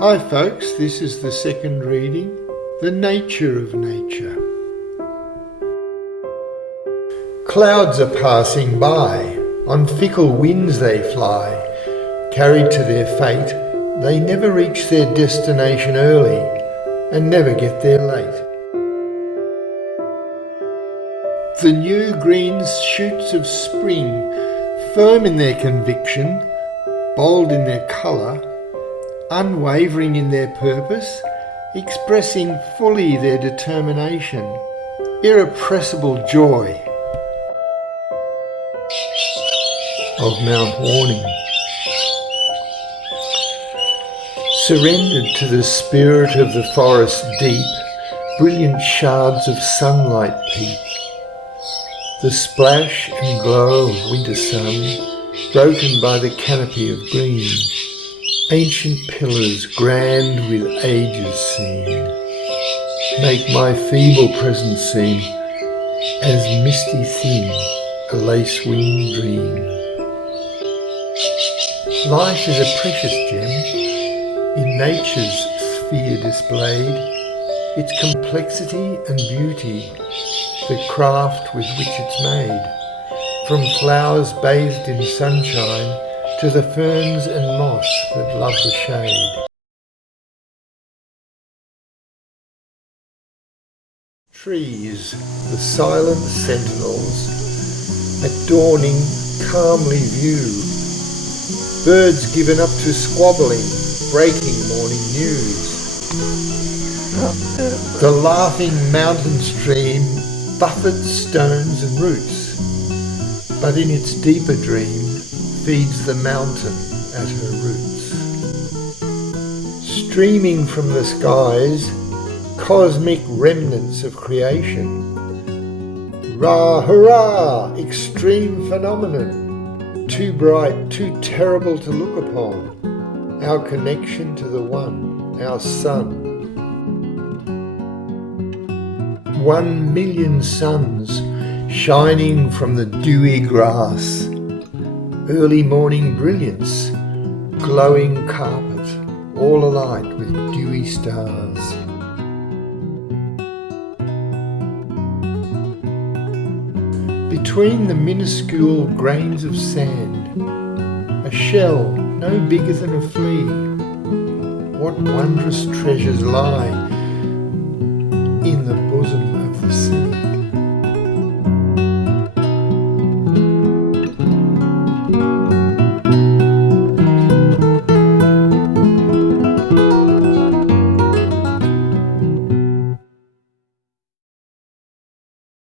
Hi folks, this is the second reading, The Nature of Nature. Clouds are passing by, on fickle winds they fly. Carried to their fate, they never reach their destination early and never get there late. The new green shoots of spring, firm in their conviction, bold in their colour, unwavering in their purpose, expressing fully their determination, irrepressible joy of Mount Warning. Surrendered to the spirit of the forest deep, brilliant shards of sunlight peep. The splash and glow of winter sun, broken by the canopy of green. Ancient pillars grand with ages seen, make my feeble presence seem as misty thin a lace-winged dream. Life is a precious gem, in nature's sphere displayed, its complexity and beauty, the craft with which it's made, from flowers bathed in sunshine to the ferns and moss that love the shade. Trees, the silent sentinels, at dawning calmly view, birds given up to squabbling, breaking morning news. The laughing mountain stream buffets stones and roots, but in its deeper dream feeds the mountain at her roots. Streaming from the skies, cosmic remnants of creation. Rah, hurrah, extreme phenomenon, too bright, too terrible to look upon, our connection to the One, our Sun. 1,000,000 suns shining from the dewy grass, early morning brilliance, glowing carpet, all alight with dewy stars. Between the minuscule grains of sand, a shell no bigger than a flea. What wondrous treasures lie in the